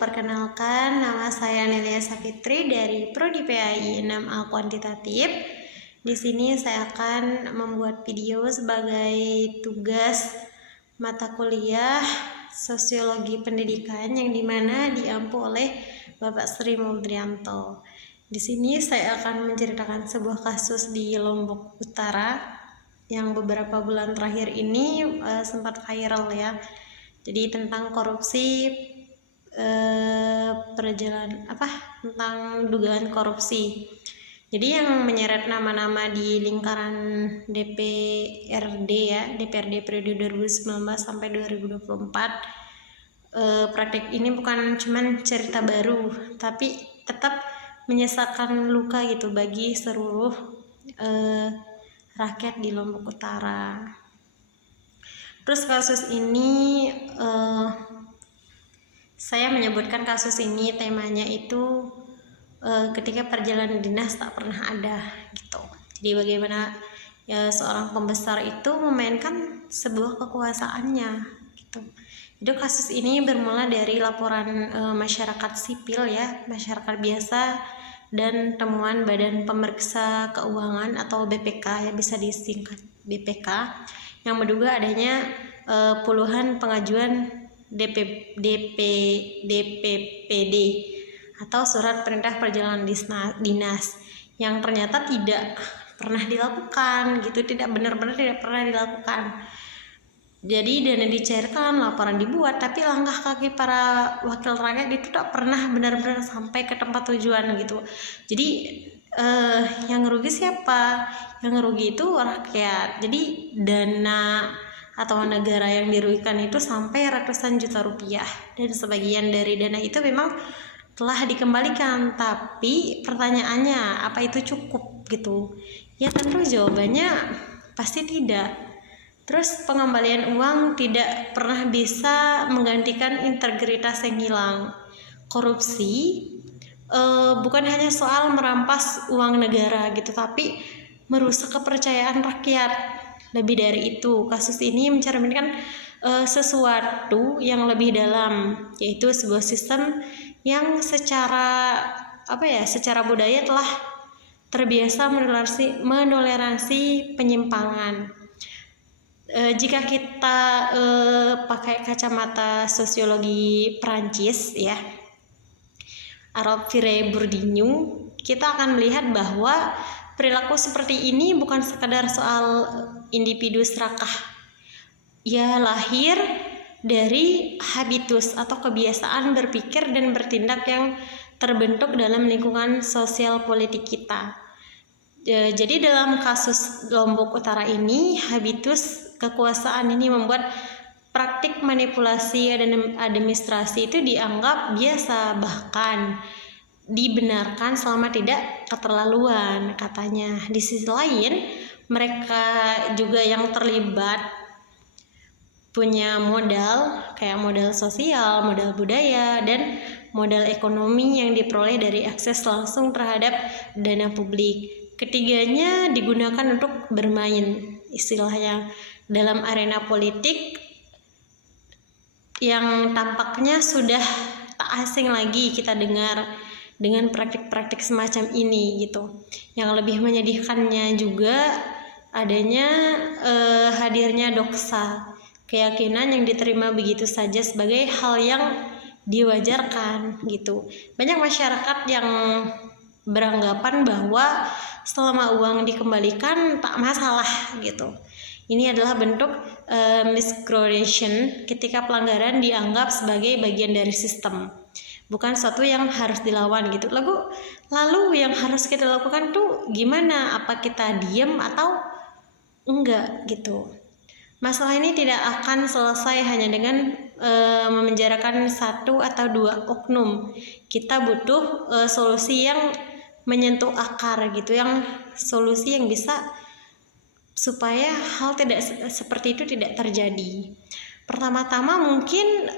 perkenalkan nama saya Nelia Sapitri dari Prodi PAI 6A Kuantitatif. Di sini saya akan membuat video sebagai tugas mata kuliah Sosiologi Pendidikan yang dimana diampu oleh Bapak Sri Muldrianto. Di sini saya akan menceritakan sebuah kasus di Lombok Utara yang beberapa bulan terakhir ini sempat viral ya. Jadi tentang korupsi tentang dugaan korupsi. Jadi yang menyeret nama-nama di lingkaran DPRD periode 2019 sampai 2024. Praktik ini bukan cuman cerita baru, tapi tetap menyisakan luka gitu bagi seluruh rakyat di Lombok Utara. Terus kasus ini saya menyebutkan kasus ini temanya itu ketika perjalanan dinas tak pernah ada gitu. Jadi bagaimana ya seorang pembesar itu memainkan sebuah kekuasaannya gitu. Jadi kasus ini bermula dari laporan masyarakat sipil ya, masyarakat biasa dan temuan Badan Pemeriksa Keuangan atau BPK ya, bisa disingkat BPK, yang menduga adanya puluhan pengajuan DPPD atau surat perintah perjalanan dinas yang ternyata tidak pernah dilakukan gitu, tidak benar-benar tidak pernah dilakukan. Jadi dana dicairkan, laporan dibuat, tapi langkah kaki para wakil rakyat itu tak pernah benar-benar sampai ke tempat tujuan gitu. Jadi yang rugi siapa? Yang rugi itu rakyat. Jadi dana atau negara yang dirugikan itu sampai ratusan juta rupiah, dan sebagian dari dana itu memang telah dikembalikan. Tapi pertanyaannya, apa itu cukup gitu? Ya tentu jawabannya pasti tidak. Terus pengembalian uang tidak pernah bisa menggantikan integritas yang hilang. Korupsi bukan hanya soal merampas uang negara gitu, tapi merusak kepercayaan rakyat. Lebih dari itu, kasus ini mencerminkan sesuatu yang lebih dalam, yaitu sebuah sistem yang secara budaya telah terbiasa menoleransi penyimpangan. Jika kita pakai kacamata sosiologi Prancis ya, Arab-Fire Bourdieu, kita akan melihat bahwa perilaku seperti ini bukan sekadar soal individu serakah. Ia lahir dari habitus atau kebiasaan berpikir dan bertindak yang terbentuk dalam lingkungan sosial politik kita. Jadi dalam kasus Lombok Utara ini, habitus kekuasaan ini membuat praktik manipulasi dan administrasi itu dianggap biasa, bahkan dibenarkan selama tidak keterlaluan katanya. Di sisi lain, mereka juga yang terlibat punya modal, kayak modal sosial, modal budaya, dan modal ekonomi yang diperoleh dari akses langsung terhadap dana publik. Ketiganya digunakan untuk bermain, istilahnya, dalam arena politik yang tampaknya sudah tak asing lagi kita dengar dengan praktik-praktik semacam ini gitu. Yang lebih menyedihkannya juga adanya hadirnya doksa, keyakinan yang diterima begitu saja sebagai hal yang diwajarkan gitu. Banyak masyarakat yang beranggapan bahwa selama uang dikembalikan tak masalah gitu. Ini adalah bentuk miscreation ketika pelanggaran dianggap sebagai bagian dari sistem, bukan sesuatu yang harus dilawan gitu. Lalu yang harus kita lakukan tuh gimana? Apa kita diam atau enggak gitu? Masalah ini tidak akan selesai hanya dengan memenjarakan satu atau dua oknum. Kita butuh solusi yang menyentuh akar gitu, yang solusi yang bisa supaya hal tidak seperti itu tidak terjadi. Pertama-tama mungkin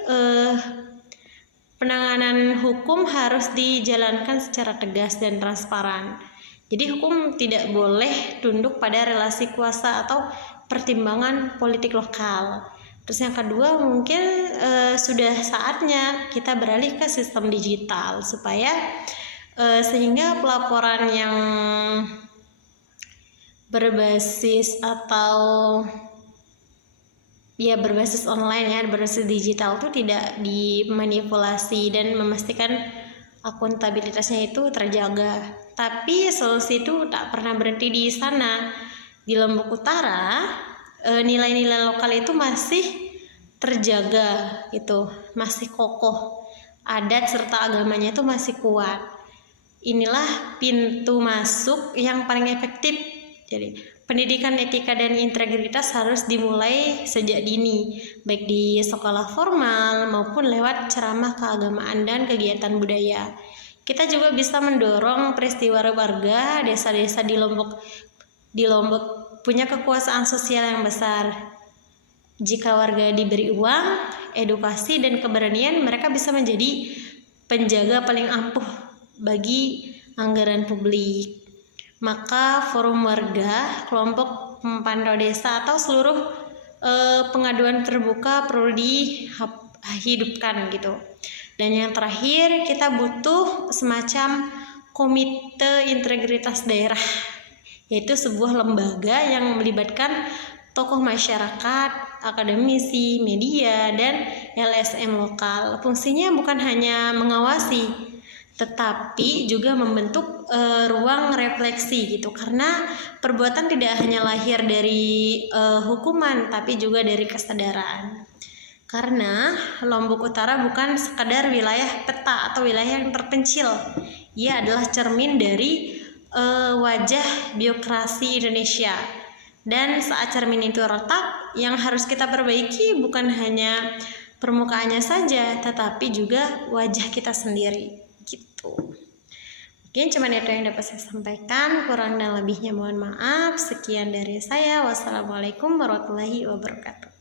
penanganan hukum harus dijalankan secara tegas dan transparan. Jadi hukum tidak boleh tunduk pada relasi kuasa atau pertimbangan politik lokal. Terus yang kedua mungkin sudah saatnya kita beralih ke sistem digital supaya sehingga pelaporan yang berbasis atau ya berbasis online ya, berbasis digital itu tidak dimanipulasi dan memastikan akuntabilitasnya itu terjaga. Tapi solusi itu tak pernah berhenti di sana. Di Lombok Utara nilai-nilai lokal itu masih terjaga gitu, masih kokoh. Adat serta agamanya itu masih kuat. Inilah pintu masuk yang paling efektif. Jadi pendidikan etika dan integritas harus dimulai sejak dini, baik di sekolah formal maupun lewat ceramah keagamaan dan kegiatan budaya. Kita juga bisa mendorong peristiwa warga desa-desa di Lombok punya kekuasaan sosial yang besar. Jika warga diberi uang, edukasi, dan keberanian, mereka bisa menjadi penjaga paling ampuh bagi anggaran publik. Maka forum warga, kelompok pemantau desa, atau seluruh pengaduan terbuka perlu dihidupkan gitu. Dan yang terakhir, kita butuh semacam komite integritas daerah, yaitu sebuah lembaga yang melibatkan tokoh masyarakat, akademisi, media, dan LSM lokal. Fungsinya bukan hanya mengawasi, tetapi juga membentuk ruang refleksi gitu, karena perbuatan tidak hanya lahir dari hukuman, tapi juga dari kesadaran. Karena Lombok Utara bukan sekadar wilayah peta atau wilayah yang terpencil, ia adalah cermin dari wajah biokrasi Indonesia. Dan saat cermin itu retak, yang harus kita perbaiki bukan hanya permukaannya saja, tetapi juga wajah kita sendiri gitu. Mungkin cuma itu yang dapat saya sampaikan, kurang dan lebihnya mohon maaf. Sekian dari saya. Wassalamualaikum warahmatullahi wabarakatuh.